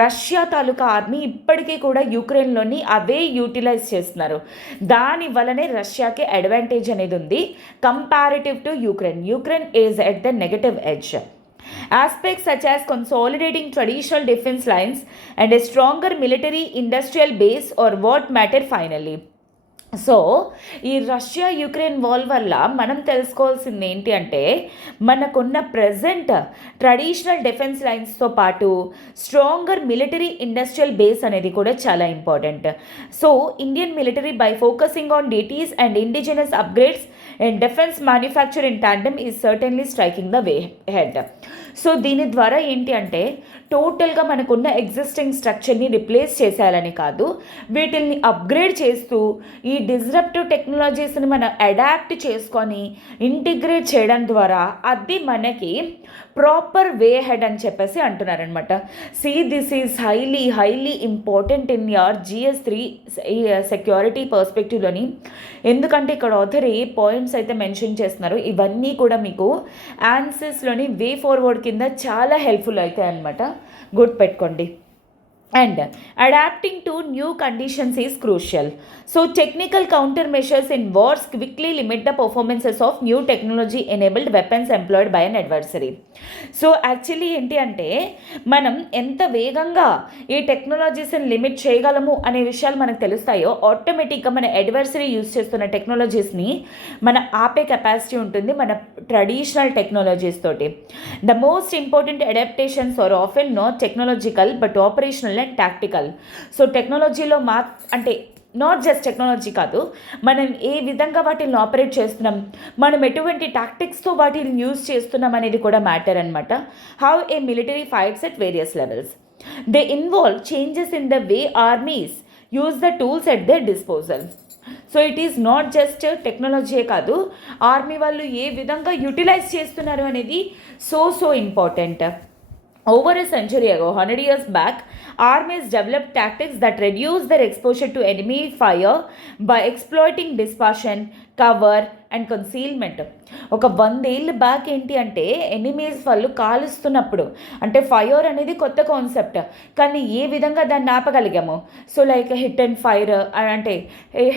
రష్యా తాలూకా ఆర్మీ ఇప్పటికీ కూడా యుక్రెయిన్లోని అవే యూటిలైజ్ చేస్తున్నారు. దాని వల్లనే రష్యాకి అడ్వాంటేజ్ అనేది ఉంది comparative to Ukraine. Ukraine is at the negative edge. Aspects such as consolidating traditional defense lines and a stronger military industrial base are what matter finally. So ఈ Russia Ukraine war వల్ల మనం తెలుసుకోవాల్సింది ఏంటి అంటే మనకున్న present traditional defence లైన్స్తో పాటు stronger military industrial base అనేది కూడా చాలా important. So Indian military by focusing on deities and indigenous upgrades and defence manufacture in tandem is certainly striking the way head. So దీని ద్వారా ఏంటి అంటే టోటల్గా మనకున్న ఎగ్జిస్టింగ్ స్ట్రక్చర్ని రిప్లేస్ చేసేయాలని కాదు, వీటిల్ని అప్గ్రేడ్ చేస్తూ ఈ డిస్రప్టివ్ టెక్నాలజీస్ని మనం అడాప్ట్ చేసుకొని ఇంటిగ్రేట్ చేయడం ద్వారా అది మనకి ప్రాపర్ వే హెడ్ అని చెప్పేసి అంటున్నారనమాట. This is highly important in your GS3 security పర్స్పెక్టివ్లోని. ఎందుకంటే ఇక్కడ ఆథర్ ఏ పాయింట్స్ అయితే మెన్షన్ చేస్తున్నారు ఇవన్నీ కూడా మీకు ఆన్సర్స్లోని వే ఫార్వర్డ్ కింద చాలా హెల్ప్ఫుల్ అవుతాయి అన్నమాట. గుర్తుపెట్టుకోండి. And adapting to new conditions is crucial. So technical countermeasures in wars quickly limit the performances of new technology enabled weapons employed by an adversary. So actually ఏంటి అంటే మనం ఎంత వేగంగా ఈ టెక్నాలజీస్ని లిమిట్ చేయగలము అనే విషయాలు మనకు తెలుస్తాయో ఆటోమేటిక్గా మన అడ్వర్సరీ యూజ్ చేస్తున్న టెక్నాలజీస్ని మన ఆపే కెపాసిటీ ఉంటుంది మన ట్రెడిషనల్ టెక్నాలజీస్ తోటి. The most important adaptations are often not technological but operational and tactical. So టెక్నాలజీలో అంటే నాట్ జస్ట్ టెక్నాలజీ కాదు, మనం ఏ విధంగా వాటిని ఆపరేట్ చేస్తున్నాం, మనం ఎటువంటి టాక్టిక్స్తో వాటిని యూజ్ చేస్తున్నాం అనేది కూడా మ్యాటర్ అనమాట. How a military fights at various levels. They involve changes in the way armies use the tools at their disposal. So it is not just టెక్నాలజీయే కాదు, ఆర్మీ వాళ్ళు ఏ విధంగా యూటిలైజ్ చేస్తున్నారు అనేది so important. Over a century ago, 100 years back, armies developed tactics that reduce their exposure to enemy fire by exploiting dispersion, cover and concealment. ఒక 100 ఏళ్ళ back ఏంటి అంటే ఎనిమీస్ వాళ్ళు కాలుస్తున్నప్పుడు అంటే ఫైర్ అనేది కొత్త కాన్సెప్ట్, కానీ ఏ విధంగా దాన్ని ఆపగలిగాము. So like hit and fire అంటే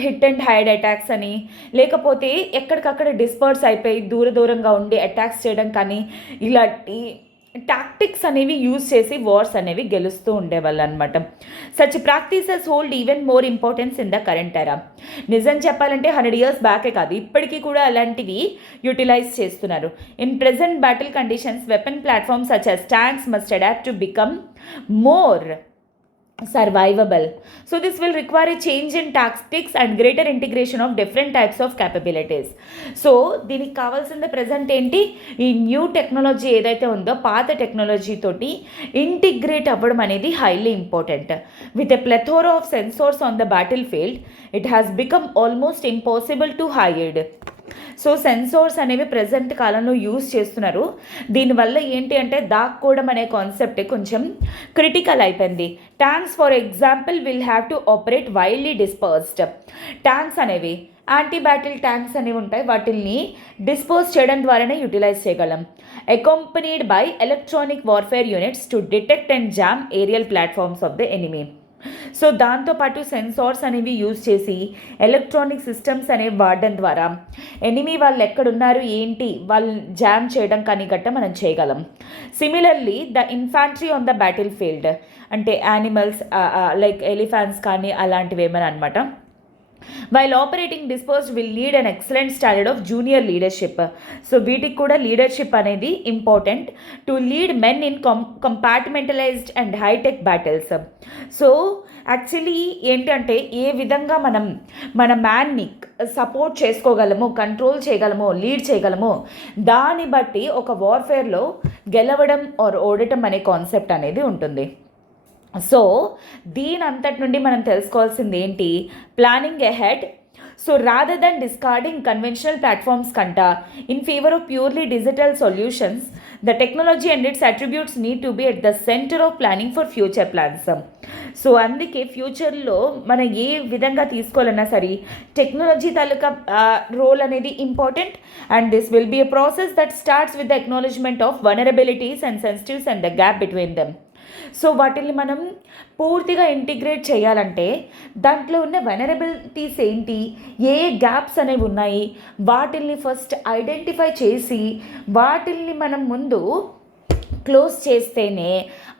హిట్ అండ్ హైడ్ అటాక్స్ అని, లేకపోతే ఎక్కడికక్కడ డిస్పర్స్ అయిపోయి దూరంగా ఉండి అటాక్స్ చేయడం, కానీ ఇలాంటి టాక్టిక్స్ అనేవి యూజ్ చేసి వార్స్ అనేవి గెలుస్తూ ఉండేవాళ్ళు అనమాట. Such practices hold even more importance in the current ఎరా. నిజం చెప్పాలంటే 100 years బ్యాకే కాదు, ఇప్పటికీ కూడా అలాంటివి యూటిలైజ్ చేస్తున్నారు. In present battle conditions weapon platforms such as tanks must adapt to become more survivable. So this will require a change in tactics and greater integration of different types of capabilities. So దీనికి కావాల్సింది present ఏంటి, ఈ new technology ఏదైతే ఉందో పాత technology తోటి integrate అవ్వడం అనేది highly important. With a plethora of sensors on the battlefield it has become almost impossible to hide. So sensors అనేవి ప్రజెంట్ కాలంలో యూజ్ చేస్తున్నారు. దీనివల్ల ఏంటి అంటే దాక్కోవడం అనే కాన్సెప్ట్ కొంచెం క్రిటికల్ అయిపోయింది. Tanks for example will have to operate widely dispersed. Tanks అనేవి యాంటీ బ్యాటిల్ ట్యాంక్స్ అనేవి ఉంటాయి, వాటిల్ని డిస్పోజ్ చేయడం ద్వారానే యూటిలైజ్ చేయగలం. Accompanied by electronic warfare units to detect and jam aerial platforms of the enemy. So దాంతోపాటు sensors అనేవి use చేసి ఎలక్ట్రానిక్ సిస్టమ్స్ అనేవి వాడడం ద్వారా ఎనిమీ వాళ్ళు ఎక్కడున్నారు ఏంటి వాళ్ళు జామ్ చేయడం కానీ గట్ట మనం చేయగలం. Similarly the infantry on the battlefield అంటే యానిమల్స్ లైక్ ఎలిఫెంట్స్ కానీ అలాంటివి ఏమైనా అనమాట. While operating disposed will lead an excellent standard of junior leadership. So వీటికి కూడా లీడర్షిప్ అనేది important to lead men in compartmentalised and high tech battles. So actually ఏంటంటే ఏ విధంగా మనం మన మ్యాన్ని సపోర్ట్ చేసుకోగలము, కంట్రోల్ చేయగలము, లీడ్ చేయగలము, దాన్ని బట్టి ఒక వార్ఫేర్లో గెలవడం ఆర్ ఓడటం అనే కాన్సెప్ట్ అనేది ఉంటుంది. సో దీని అంతటి నుండి మనం తెలుసుకోవాల్సింది ఏంటి, planning ahead. So rather than discarding conventional platforms కంట in favour of purely digital solutions, the technology and its attributes need to be at the centre of planning for future plans. So అందుకే ఫ్యూచర్లో మనం ఏ విధంగా తీసుకోవాలన్నా సరే technology తాలూకా role అనేది important. And this will be a process that starts with the acknowledgement of vulnerabilities and sensitives and the gap between them. So వాటిని మనం పూర్తిగా ఇంటిగ్రేట్ చేయాలంటే దాంట్లో ఉన్న వెనరబిలిటీస్ ఏంటి, ఏ గ్యాప్స్ అనేవి ఉన్నాయి, వాటిల్ని ఫస్ట్ ఐడెంటిఫై చేసి వాటిల్ని మనం ముందు క్లోజ్ చేస్తేనే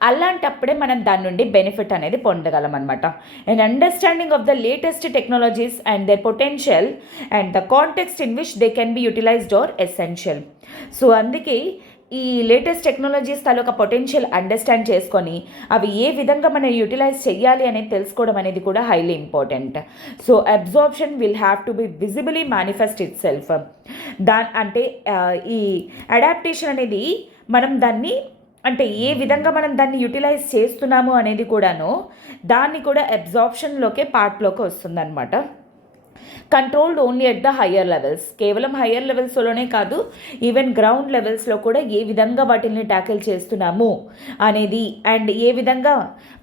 అలాంటప్పుడే మనం దాని నుండి బెనిఫిట్ అనేది పొందగలం అనమాట. And understanding of the latest technologies and their potential and the context in which they can be utilised are essential. So అందుకే ఈ లేటెస్ట్ టెక్నాలజీస్ తాలూకా పొటెన్షియల్ అండర్స్టాండ్ చేసుకొని అవి ఏ విధంగా మనం యూటిలైజ్ చేయాలి అనేది తెలుసుకోవడం అనేది కూడా highly important. So absorption will have to be visibly manifest it self. అంటే ఈ అడాప్టేషన్ అనేది మనం దాన్ని అంటే ఏ విధంగా మనం దాన్ని యూటిలైజ్ చేస్తున్నాము అనేది కూడాను దాన్ని కూడా అబ్జార్ప్షన్లోకే పార్ట్లోకి వస్తుందన్నమాట. Controlled only at the higher levels, కేవలం హయ్యర్ లెవెల్స్లోనే కాదు ఈవెన్ గ్రౌండ్ లెవెల్స్లో కూడా ఏ విధంగా వాటిని ట్యాకిల్ చేస్తున్నాము అనేది అండ్ ఏ విధంగా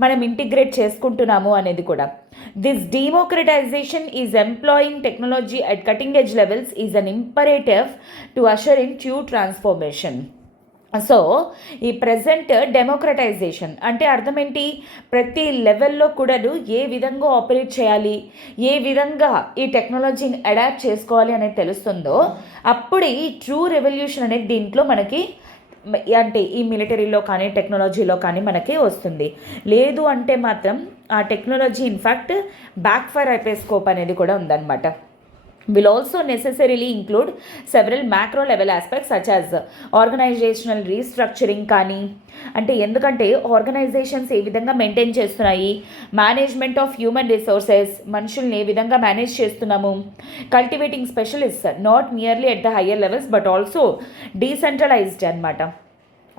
మనం ఇంటిగ్రేట్ చేసుకుంటున్నాము అనేది కూడా. This democratisation is employing technology at cutting edge levels is an imperative to Ashar in true transformation. So ఈ ప్రజెంట్ డెమోక్రటైజేషన్ అంటే అర్థం ఏంటి, ప్రతి లెవెల్లో కూడాను ఏ విధంగా ఆపరేట్ చేయాలి, ఏ విధంగా ఈ టెక్నాలజీని అడాప్ట్ చేసుకోవాలి అనేది తెలుస్తుందో అప్పుడే ఈ ట్రూ రెవల్యూషన్ అనేది దీంట్లో మనకి అంటే ఈ మిలిటరీలో కానీ టెక్నాలజీలో కానీ మనకి వస్తుంది. లేదు అంటే మాత్రం ఆ టెక్నాలజీ ఇన్ఫ్యాక్ట్ బ్యాక్ ఫైర్ అయిపోయే స్కోప్ అనేది కూడా ఉందన్నమాట. will also necessarily include several macro level aspects such as organizational restructuring కానీ అంటే ఎందుకంటే ఆర్గనైజేషన్స్ ఏ విధంగా మెయింటైన్ చేస్తున్నాయి, మేనేజ్మెంట్ ఆఫ్ హ్యూమన్ రిసోర్సెస్ మనుషుల్ని ఏ విధంగా మేనేజ్ చేస్తున్నాము, cultivating specialist not nearly at the higher levels but also decentralised అనమాట.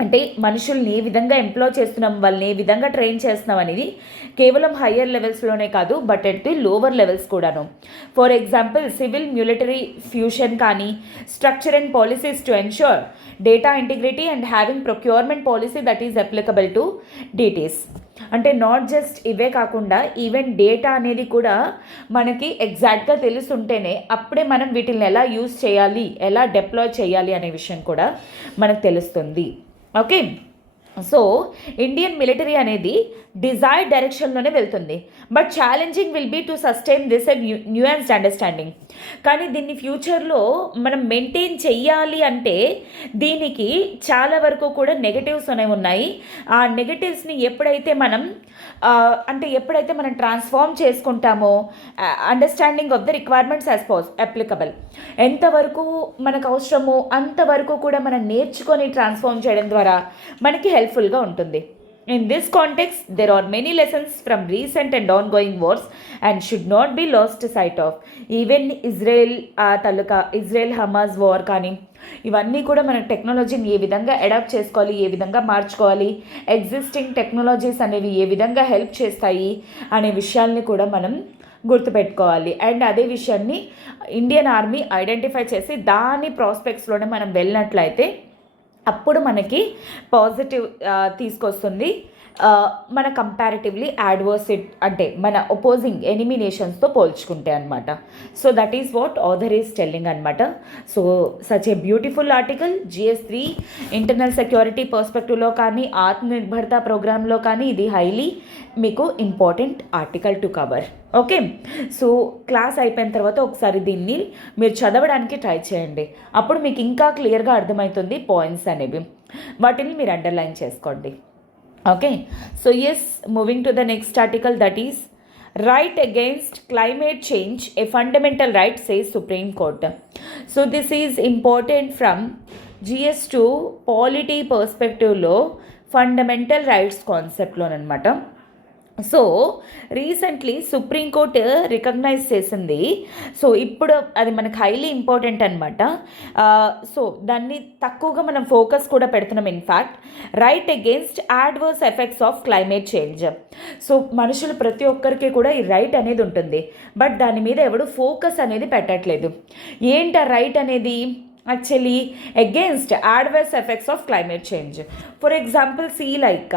అంటే మనుషుల్ని ఏ విధంగా ఎంప్లాయ్ చేస్తున్నాం, వాళ్ళని ఏ విధంగా ట్రైన్ చేస్తున్నాం అనేది కేవలం హయ్యర్ లెవెల్స్లోనే కాదు but at the lower levels కూడాను. For example civil military fusion కానీ structure and policies to ensure data integrity and having procurement policy that is applicable to DTs. అంటే నాట్ జస్ట్ ఇవే కాకుండా ఈవెన్ డేటా అనేది కూడా మనకి ఎగ్జాక్ట్గా తెలుసుంటేనే అప్పుడే మనం వీటిని ఎలా యూజ్ చేయాలి, ఎలా డిప్లాయ్ చేయాలి అనే విషయం కూడా మనకు తెలుస్తుంది. ఓకే, సో ఇండియన్ మిలిటరీ అనేది డిజైర్డ్ డైరెక్షన్లోనే వెళ్తుంది but challenging will be to sustain this and nuanced understanding. కానీ దీన్ని ఫ్యూచర్లో మనం మెయింటైన్ చెయ్యాలి అంటే దీనికి చాలా వరకు కూడా నెగటివ్స్ అనేవి ఉన్నాయి. ఆ నెగటివ్స్ని ఎప్పుడైతే మనం ట్రాన్స్ఫార్మ్ చేసుకుంటామో understanding of the requirements as applicable ఎంతవరకు మనకు అవసరమో అంతవరకు కూడా మనం నేర్చుకొని ట్రాన్స్ఫార్మ్ చేయడం ద్వారా మనకి హెల్ప్ఫుల్గా ఉంటుంది. In this context, there are many lessons from recent and ongoing wars and should not be lost sight of. Even Israel Hamas war కానీ ఇవన్నీ కూడా మన టెక్నాలజీని ఏ విధంగా అడాప్ట్ చేసుకోవాలి, ఏ విధంగా మార్చుకోవాలి, ఎగ్జిస్టింగ్ టెక్నాలజీస్ అనేవి ఏ విధంగా హెల్ప్ చేస్తాయి అనే విషయాల్ని కూడా మనం గుర్తుపెట్టుకోవాలి. అండ్ అదే విషయాన్ని ఇండియన్ ఆర్మీ ఐడెంటిఫై చేసి దాని ప్రాస్పెక్ట్స్లోనే మనం వెళ్ళినట్లయితే అప్పుడు మనకి పాజిటివ్ తీసుకొస్తుంది. మన కంపారిటివ్లీ అడ్వర్స్ అంటే మన ఒపోజింగ్ ఎనిమీ నేషన్స్తో పోల్చుకుంటే అనమాట. So that is what author is telling అనమాట. So such a beautiful article GS3 internal security పర్స్పెక్టివ్లో కానీ ఆత్మనిర్భరత ప్రోగ్రాంలో కానీ ఇది హైలీ మీకు important article to cover. Okay, so class అయిపోయిన తర్వాత ఒకసారి దీన్ని మీరు చదవడానికి ట్రై చేయండి, అప్పుడు మీకు ఇంకా క్లియర్గా అర్థమవుతుంది పాయింట్స్ అనేవి, వాటిని మీరు అండర్లైన్ చేసుకోండి. Okay, so yes, moving to the next article, that is right against climate change, a fundamental right, says Supreme Court. So this is important from GS2 polity perspective lo fundamental rights concept lo anamata. So recently Supreme Court recognise చేసింది. So ఇప్పుడు అది మనకు highly important అనమాట. So దాన్ని తక్కువగా మనం focus కూడా పెడుతున్నాం. In fact right against adverse effects of climate change. So మనుషులు ప్రతి ఒక్కరికి కూడా ఈ రైట్ అనేది ఉంటుంది, బట్ దాని మీద ఎవడు ఫోకస్ అనేది పెట్టట్లేదు. ఏంటి ఆ రైట్ అనేది? Actually against adverse effects of climate change. For example like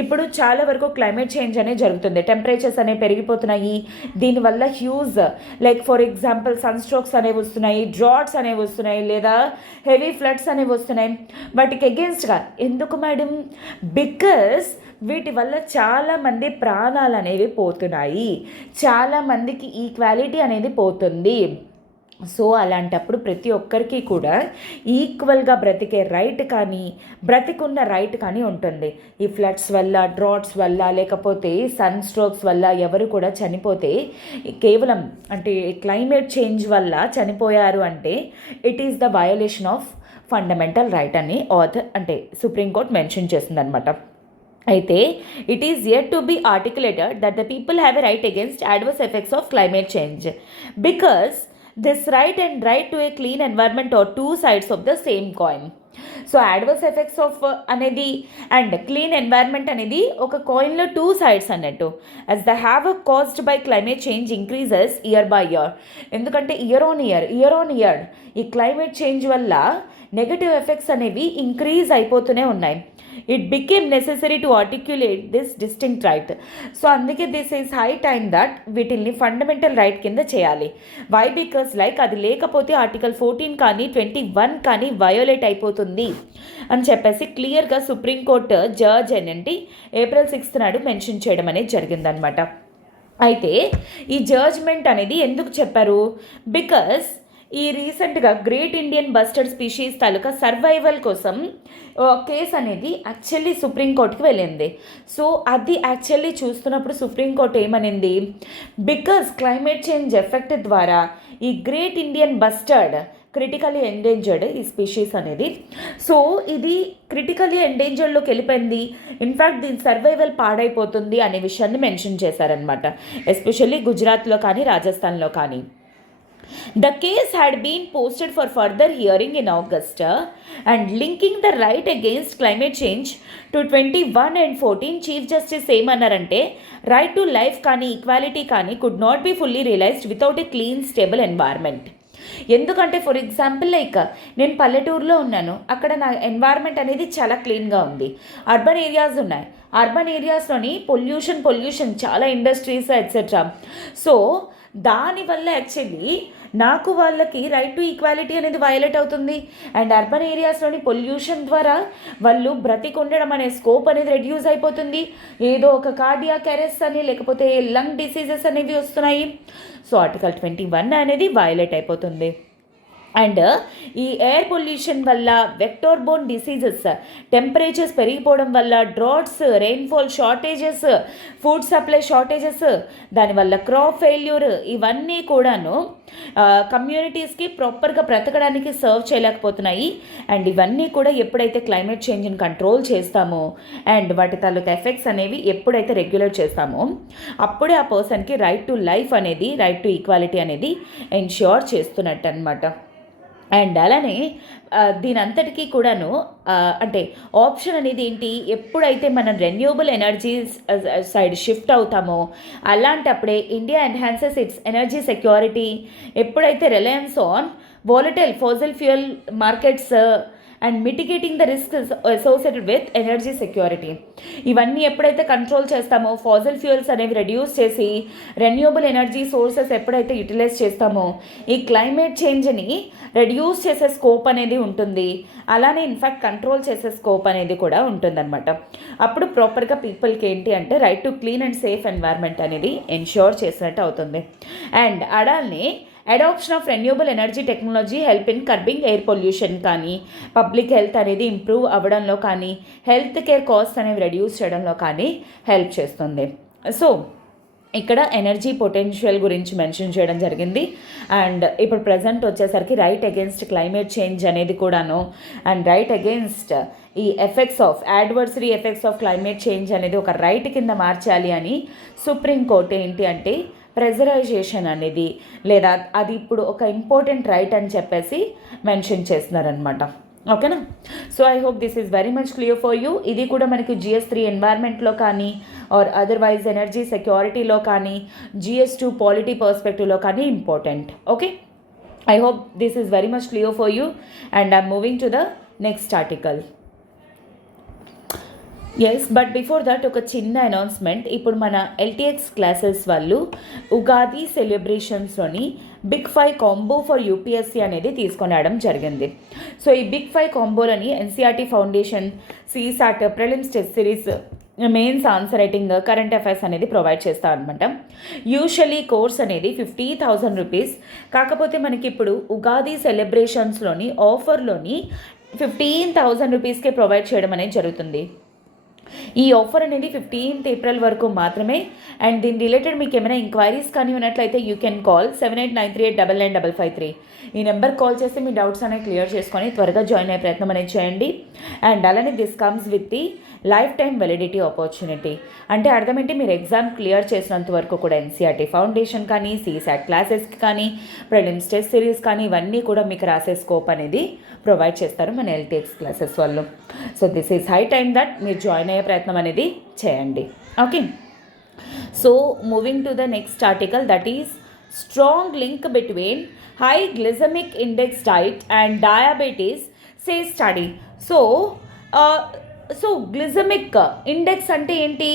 ఇప్పుడు చాలా వరకు క్లైమేట్ చేంజ్ అనేది జరుగుతుంది, టెంపరేచర్స్ అనేవి పెరిగిపోతున్నాయి. దీనివల్ల huge like for example sun strokes అనేవి వస్తున్నాయి, డ్రాట్స్ అనేవి వస్తున్నాయి, లేదా హెవీ ఫ్లడ్స్ అనేవి వస్తున్నాయి. వాటికి అగేన్స్ట్గా ఎందుకు మేడం? బికాస్ వీటి వల్ల చాలామంది ప్రాణాలు అనేవి పోతున్నాయి, చాలామందికి ఈక్వాలిటీ అనేది పోతుంది. సో అలాంటప్పుడు ప్రతి ఒక్కరికి కూడా ఈక్వల్గా బ్రతికే రైట్ కానీ, బ్రతికున్న రైట్ కానీ ఉంటుంది. ఈ ఫ్లడ్స్ వల్ల, డ్రాట్స్ వల్ల, లేకపోతే సన్ స్ట్రోక్స్ వల్ల ఎవరు కూడా చనిపోతే కేవలం అంటే క్లైమేట్ చేంజ్ వల్ల చనిపోయారు అంటే it is the violation of fundamental right అని సుప్రీంకోర్టు మెన్షన్ చేసిందనమాట. అయితే it is yet to be articulated that the people have a right against adverse effects of climate change because this right and right to a clean environment are two sides of the same coin. So adverse effects of అనేది and clean environment అనేది ఒక కాయిన్లో two sides అన్నట్టు. As the have caused by climate change increases year by year. ఎందుకంటే year on year ఈ climate change వల్ల negative effects అనేవి increase అయిపోతూనే ఉన్నాయి. It became necessary to articulate this distinct right. So అందుకే this is high time that వీటిల్ని fundamental right కింద చేయాలి. వై? బికాస్ లైక్ అది లేకపోతే ఆర్టికల్ 14 కానీ 21 కానీ వయోలేట్ అయిపోతుంది అని చెప్పేసి క్లియర్గా సుప్రీంకోర్టు జడ్జ్ ఏంటంటే April 6th నాడు మెన్షన్ చేయడం అనేది జరిగిందనమాట. అయితే ఈ జడ్జ్మెంట్ అనేది ఎందుకు చెప్పారు? బికాస్ ఈ రీసెంట్గా గ్రేట్ ఇండియన్ బస్టర్డ్ స్పీషీస్ తాలూకా సర్వైవల్ కోసం కేసు అనేది యాక్చువల్లీ సుప్రీంకోర్టుకి వెళ్ళింది. సో అది యాక్చువల్లీ చూస్తున్నప్పుడు సుప్రీంకోర్టు ఏమనింది? బికాస్ క్లైమేట్ చేంజ్ ఎఫెక్ట్ ద్వారా ఈ great Indian bustard critically endangered ఈ స్పీషీస్ అనేది, సో ఇది క్రిటికలీ ఎండేంజర్డ్లోకి వెళ్ళిపోయింది. ఇన్ఫ్యాక్ట్ దీని సర్వైవల్ పాడైపోతుంది అనే విషయాన్ని మెన్షన్ చేశారనమాట. ఎస్పెషల్లీ గుజరాత్లో కానీ రాజస్థాన్లో కానీ. The case had been posted for further hearing in August and linking the right against climate change to 21 and 14 Chief Justice ఏమన్నారంటే right to life కానీ ఈక్వాలిటీ కానీ could not be fully realized without a clean stable environment. ఎందుకంటే for example like నేను పల్లెటూరులో ఉన్నాను, అక్కడ నా environment అనేది చాలా క్లీన్గా ఉంది. అర్బన్ ఏరియాస్ ఉన్నాయి, అర్బన్ ఏరియాస్లోని పొల్యూషన్ చాలా ఇండస్ట్రీస్ ఎట్సెట్రా. సో దానివల్ల యాక్చువల్లీ నాకు వాళ్ళకి రైట్ టు ఈక్వాలిటీ అనేది వయలేట్ అవుతుంది. అండ్ అర్బన్ ఏరియాస్లోని పొల్యూషన్ ద్వారా వాళ్ళు బ్రతికుండడం అనే స్కోప్ అనేది రెడ్యూస్ అయిపోతుంది. ఏదో ఒక కార్డియాక్ అరెస్ట్ అని లేకపోతే లంగ్ డిసీజెస్ అనేవి వస్తున్నాయి. సో ఆర్టికల్ 21 అనేది వయలేట్ అయిపోతుంది. అండ్ ఈ ఎయిర్ పొల్యూషన్ వల్ల వెక్టర్ బోర్న్ డిసీజెస్, టెంపరేచర్స్ పెరిగిపోవడం వల్ల droughts, rainfall shortages, food supply shortages, దానివల్ల క్రాప్ ఫెయిల్యూర్, ఇవన్నీ కూడాను కమ్యూనిటీస్కి ప్రాపర్గా బ్రతకడానికి సర్వ్ చేయలేకపోతున్నాయి. అండ్ ఇవన్నీ కూడా ఎప్పుడైతే క్లైమేట్ చేంజ్ని కంట్రోల్ చేస్తామో అండ్ వాటి తాలూకా ఎఫెక్ట్స్ అనేవి ఎప్పుడైతే రెగ్యులేట్ చేస్తామో అప్పుడే ఆ పర్సన్కి రైట్ టు లైఫ్ అనేది, రైట్ టు ఈక్వాలిటీ అనేది ఎన్ష్యూర్ చేస్తున్నట్టు అనమాట. అండ్ అలానే దీని అంతటికీ కూడాను అంటే ఆప్షన్ అనేది ఏంటి? ఎప్పుడైతే మనం రెన్యూవబుల్ ఎనర్జీస్ సైడ్ షిఫ్ట్ అవుతామో అలాంటప్పుడే India enhances its energy security. ఎప్పుడైతే reliance on volatile fossil fuel markets and mitigating the risk associated with energy security, ఇవన్నీ ఎప్పుడైతే కంట్రోల్ చేస్తామో, ఫాసిల్ ఫ్యూయల్స్ అనేవి రెడ్యూస్ చేసి రెన్యూవబుల్ ఎనర్జీ సోర్సెస్ ఎప్పుడైతే యూటిలైజ్ చేస్తామో ఈ క్లైమేట్ చేంజ్ని రెడ్యూస్ చేసే స్కోప్ అనేది ఉంటుంది. అలానే ఇన్ఫ్యాక్ట్ కంట్రోల్ చేసే స్కోప్ అనేది కూడా ఉంటుందన్నమాట. అప్పుడు ప్రాపర్గా పీపుల్కి ఏంటి అంటే right to clean and safe environment అనేది ఎన్ష్యూర్ చేసినట్టు అవుతుంది. అండ్ అడాల్ని adoption of renewable energy technology help in curbing air pollution కానీ, పబ్లిక్ హెల్త్ అనేది ఇంప్రూవ్ అవ్వడంలో కానీ, హెల్త్ కేర్ కాస్ట్ అనేవి రెడ్యూస్ చేయడంలో కానీ హెల్ప్ చేస్తుంది. సో ఇక్కడ ఎనర్జీ పొటెన్షియల్ గురించి మెన్షన్ చేయడం జరిగింది. అండ్ ఇప్పుడు ప్రజెంట్ వచ్చేసరికి రైట్ అగేన్స్ట్ క్లైమేట్ చేంజ్ అనేది కూడాను అండ్ రైట్ అగేన్స్ట్ ఈ adversary effects of climate change అనేది ఒక రైట్ కింద మార్చాలి అని సుప్రీంకోర్టు ఏంటి అంటే ప్రెజరైజేషన్ అనేది లేదా అది ఇప్పుడు ఒక ఇంపార్టెంట్ రైట్ అని చెప్పేసి మెన్షన్ చేస్తున్నారనమాట. ఓకేనా? So I hope this is very much clear for you. ఇది కూడా మనకి GS3 ఎన్వైర్న్మెంట్లో కానీ ఆర్ అదర్వైజ్ ఎనర్జీ సెక్యూరిటీలో కానీ GS2 పాలిటీ పర్స్పెక్టివ్లో కానీ important. Okay, I hope this is very much clear for you and I'm moving to the next article. Yes, but before that ఒక చిన్న announcement. ఇప్పుడు మన LTX క్లాసెస్ వాళ్ళు ఉగాది సెలబ్రేషన్స్లోని బిగ్ 5 కాంబో ఫర్ UPSC అనేది తీసుకొని రావడం జరిగింది. సో ఈ బిగ్ 5 కాంబోలని NCERT foundation, CSAT, prelims test series, mains answer writing, current affairs అనేది ప్రొవైడ్ చేస్తాం అనమాట. యూజువలీ కోర్స్ అనేది 50,000 రూపీస్. కాకపోతే మనకి ఇప్పుడు ఉగాది సెలబ్రేషన్స్లోని ఆఫర్లోని 15,000 రూపీస్కే ప్రొవైడ్ చేయడం అనేది జరుగుతుంది. ఈ ఆఫర్ అనేది 15th ఏప్రిల్ వరకు మాత్రమే. అండ్ దీని రిలేటెడ్ మీకు ఏమైనా ఎంక్వైరీస్ కానీ ఉన్నట్లయితే యూ కెన్ కాల్ 7893899553. ఈ నెంబర్ కాల్ చేసి మీ డౌట్స్ అనేవి క్లియర్ చేసుకొని త్వరగా జాయిన్ అయ్యే ప్రయత్నం అనేది చేయండి. అండ్ అలానే this comes with the life time validity opportunity. అంటే అర్థమేంటి, మీరు ఎగ్జామ్ క్లియర్ చేసినంత వరకు కూడా NCERT ఫౌండేషన్ కానీ, CSAT క్లాసెస్కి కానీ, ప్రిలిమ్స్ టెస్ట్ సిరీస్ కానీ ఇవన్నీ కూడా మీకు రాసే స్కోప్ అనేది ప్రొవైడ్ చేస్తారు మన LTX క్లాసెస్ వాళ్ళు. So this is high time that మీరు జాయిన్ అయ్యే ప్రయత్నం అనేది చేయండి. Okay, so moving to the next article, that is strong link between high glycaemic index diet and diabetes says study. So glycaemic index అంటే ఏంటి,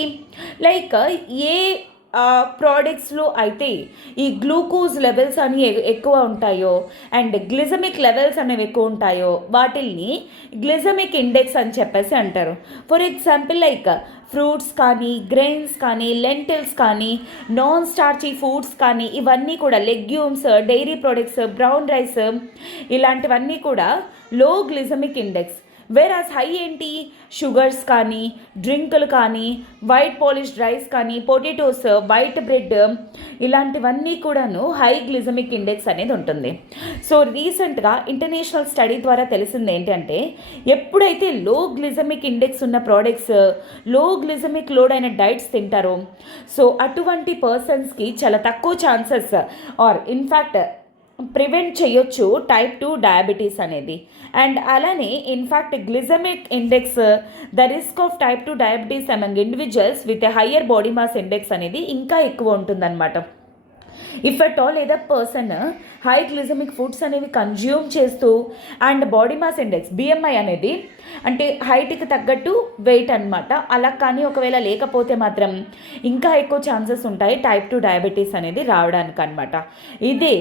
like ఏ ప్రోడక్ట్స్లో అయితే ఈ glucose levels అని ఎక్కువ ఉంటాయో అండ్ గ్లిసమిక్ లెవెల్స్ అనేవి ఎక్కువ ఉంటాయో వాటిల్ని గ్లిసమిక్ ఇండెక్స్ అని చెప్పేసి అంటారు. ఫర్ ఎగ్జాంపుల్ లైక్ ఫ్రూట్స్ కానీ, గ్రెయిన్స్ కానీ, లెంటిల్స్ కానీ, నాన్ స్టార్చీ ఫుడ్స్ కానీ ఇవన్నీ కూడా, legumes, dairy products, brown rice ఇలాంటివన్నీ కూడా low glycemic index. Whereas high ఏంటి, షుగర్స్ కానీ, డ్రింకులు కానీ, వైట్ పాలిష్డ్ రైస్ కానీ, పొటాటోస్, వైట్ బ్రెడ్ ఇలాంటివన్నీ కూడాను హై గ్లిసమిక్ ఇండెక్స్ అనేది ఉంటుంది. సో రీసెంట్గా ఇంటర్నేషనల్ స్టడీ ద్వారా తెలిసింది ఏంటంటే ఎప్పుడైతే లో గ్లిసమిక్ ఇండెక్స్ ఉన్న ప్రోడక్ట్స్, లో గ్లిసమిక్ లోడ్ అయిన డైట్స్ తింటారో సో అటువంటి పర్సన్స్కి చాలా తక్కువ ఛాన్సెస్ ఆర్ ఇన్ఫ్యాక్ట్ ప్రివెంట్ చేయొచ్చు టైప్ 2 డయాబెటీస్ అనేది. అండ్ అలానే in fact glycaemic index, the risk of type 2 diabetes among individuals with a higher body mass index అనేది ఇంకా ఎక్కువ ఉంటుందన్నమాట. ఇఫ్ అట్ ఆల్ ఏదో పర్సన్ హై గ్లిసమిక్ ఫుడ్స్ అనేవి కన్జ్యూమ్ చేస్తూ and body mass index BMI అనేది అంటే హైట్కి తగ్గట్టు వెయిట్ అనమాట, అలా కానీ ఒకవేళ లేకపోతే మాత్రం ఇంకా ఎక్కువ ఛాన్సెస్ ఉంటాయి టైప్ 2 డయాబెటీస్ అనేది రావడానికి అనమాట. ఇదే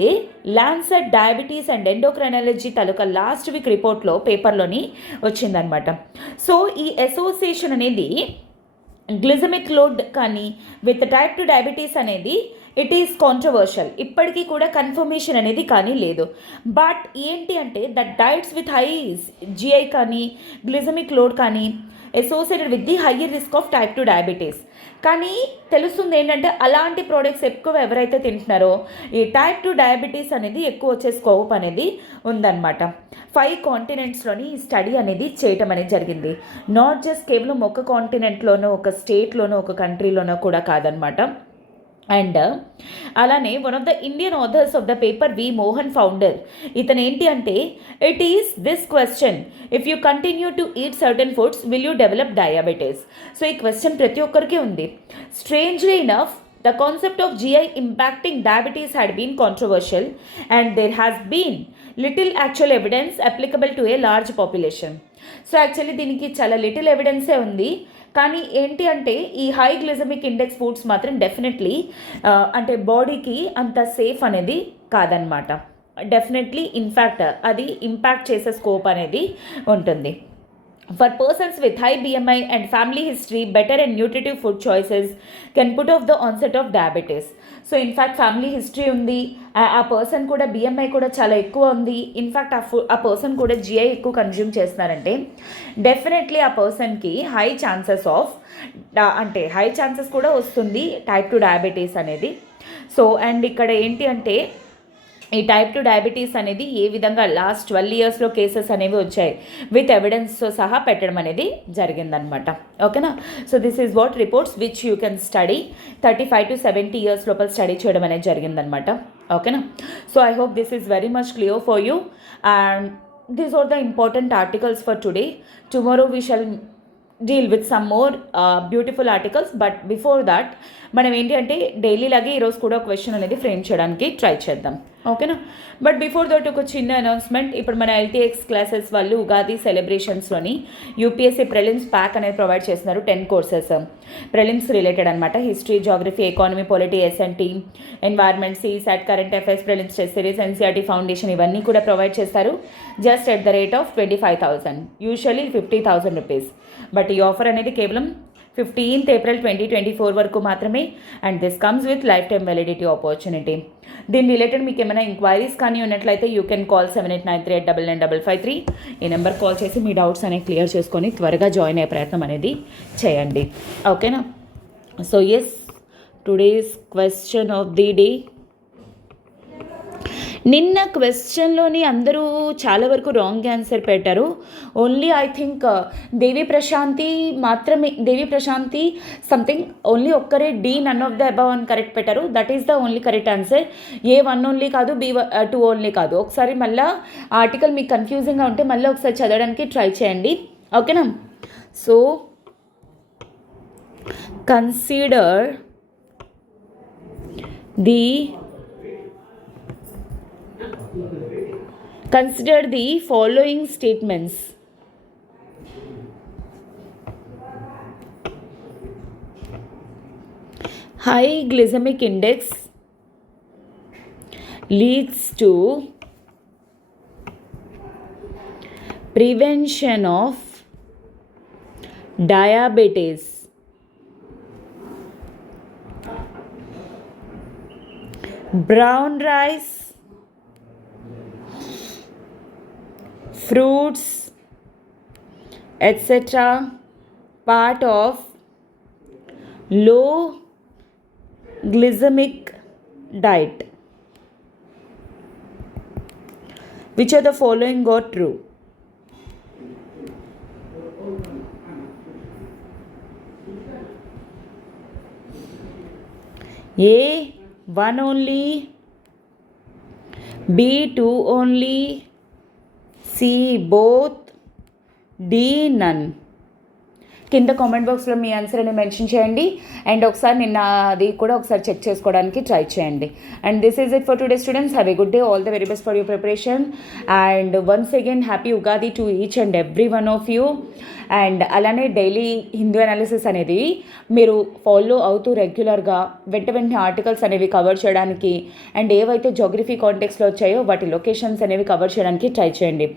Lancet diabetes and endocrinology taluka last week రిపోర్ట్లో పేపర్లోని వచ్చిందనమాట. సో ఈ అసోసియేషన్ అనేది గ్లిసమిక్ లోడ్ కానీ విత్ టైప్ 2 డయాబెటీస్ అనేది ఇట్ ఈస్ కాంట్రవర్షియల్. ఇప్పటికీ కూడా కన్ఫర్మేషన్ అనేది కానీ లేదు. బట్ ఏంటి అంటే that diets with high GI కానీ, గ్లిసమిక్ లోడ్ కానీ associated with the higher risk of type 2 diabetes. కానీ తెలుస్తుంది ఏంటంటే అలాంటి ప్రోడక్ట్స్ ఎక్కువ ఎవరైతే తింటున్నారో ఈ టైప్ 2 డయాబెటీస్ అనేది ఎక్కువ వచ్చే స్కోప్ అనేది ఉందన్నమాట. 5 కాంటినెంట్స్లోని ఈ స్టడీ అనేది చేయటం అనేది జరిగింది. నాట్ జస్ట్ కేవలం ఒక కాంటినెంట్లోనో, ఒక స్టేట్లోనో, ఒక కంట్రీలోనో కూడా కాదనమాట. అండ్ అలానే one of the Indian authors of the paper V Mohan founder, ఇతను ఏంటి అంటే it is this question, if you continue to eat certain foods will you develop diabetes. So ఈ క్వశ్చన్ ప్రతి ఒక్కరికి ఉంది. Strangely enough the concept of GI impacting diabetes had been controversial and there has been little actual evidence applicable to a large population. So actually దీనికి చాలా little ఎవిడెన్సే ఉంది. కానీ ఏంటి అంటే ఈ హై గ్లిసమిక్ ఇండెక్స్ ఫుడ్స్ మాత్రం డెఫినెట్లీ అంటే బాడీకి అంత సేఫ్ అనేది కాదనమాట. డెఫినెట్లీ ఇన్ఫ్యాక్ట్ అది ఇంపాక్ట్ చేసే స్కోప్ అనేది ఉంటుంది. For persons with high BMI and family history, better and nutritive food choices can put off the onset of diabetes. So in fact family history ఉంది, ఆ పర్సన్ కూడా BMI కూడా చాలా ఎక్కువ ఉంది, ఇన్ఫ్యాక్ట్ ఆ పర్సన్ కూడా GI ఎక్కువ కన్జ్యూమ్ చేస్తున్నారంటే డెఫినెట్లీ ఆ పర్సన్కి హై ఛాన్సెస్ ఆఫ్ అంటే హై ఛాన్సెస్ కూడా వస్తుంది టైప్ 2 డయాబెటీస్ అనేది. సో అండ్ ఇక్కడ ఏంటి అంటే ఈ టైప్ 2 డయాబెటీస్ అనేది ఏ విధంగా లాస్ట్ 12 ఇయర్స్లో కేసెస్ అనేవి వచ్చాయి విత్ ఎవిడెన్స్తో సహా పెట్టడం అనేది జరిగిందనమాట. ఓకేనా. So this is what reports which you can study 35 to 70 years లోపల స్టడీ చేయడం అనేది జరిగిందనమాట. ఓకేనా. So I hope this is very much clear for you and these are the important articles for today. Tomorrow we shall deal with some more beautiful articles. But before that మనం ఏంటి అంటే daily లాగే ఈరోజు కూడా ఒక question అనేది frame చేయడానికి try చేద్దాం. ఓకేనా. బట్ బిఫోర్ దట్ ఒక చిన్న అనౌన్స్మెంట్. ఇప్పుడు మన ఎల్టీఎక్స్ క్లాసెస్ వాళ్ళు ఉగాది సెలబ్రేషన్స్లోని యూపీఎస్సీ ప్రిలిమ్స్ ప్యాక్ అనేది ప్రొవైడ్ చేస్తున్నారు. 10 కోర్సెస్ ప్రిలిమ్స్ రిలేటెడ్ అనమాట. History, geography, economy, polity, S and T, environment, CSAT, current affairs, prelims test series, NCERT foundation ఇవన్నీ కూడా ప్రొవైడ్ చేస్తారు just at the rate of 25,000, usually 50,000 rupees. But ఈ offer అనేది కేవలం 15th April 2024 వరకు మాత్రమే. And this comes with life time validity opportunity. దీని related మీకు ఏమైనా ఎంక్వైరీస్ కానీ ఉన్నట్లయితే యూ కెన్ కాల్ 7893899553. ఈ నెంబర్ కాల్ చేసి మీ డౌట్స్ అనేవి క్లియర్ చేసుకొని త్వరగా జాయిన్ అయ్యే ప్రయత్నం అనేది చేయండి. ఓకేనా. So yes, today's question of the day. నిన్న క్వశ్చన్లోని అందరూ చాలా వరకు రాంగ్ ఆన్సర్ పెట్టారు. Only I think Devi Prashanthi something only ఒక్కరే D none of the above అని కరెక్ట్ పెట్టారు. That is the only correct answer. A1 only కాదు, B2 ఓన్లీ కాదు. ఒకసారి మళ్ళీ ఆర్టికల్ మీకు కన్ఫ్యూజింగ్గా ఉంటే మళ్ళీ ఒకసారి చదవడానికి ట్రై చేయండి. ఓకేనా. So consider the following statements. High glycemic index leads to prevention of diabetes. Brown rice, fruits, etc. part of low glycemic diet. Which of the following are true? A1 only, B2 only, C both, D none. కింద comment బాక్స్లో మీ answer అని mention చేయండి and ఒకసారి నిన్న అది కూడా ఒకసారి చెక్ చేసుకోవడానికి ట్రై చేయండి. And this is it for today students. Have a good day. All the very best for your preparation and once again happy Ugadi to each and every one of you. And అలానే daily Hindu analysis అనేది మీరు follow అవుతూ రెగ్యులర్గా వెంటనే articles అనేవి cover చేయడానికి and ఏవైతే geography కాంటెక్స్లో వచ్చాయో వాటి లొకేషన్స్ అనేవి కవర్ చేయడానికి ట్రై చేయండి.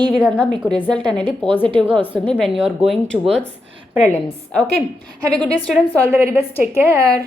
ఈ విధంగా మీకు రిజల్ట్ అనేది పాజిటివ్గా వస్తుంది when you are going towards prelims. Okay, have a good day students. All the very best. Take care.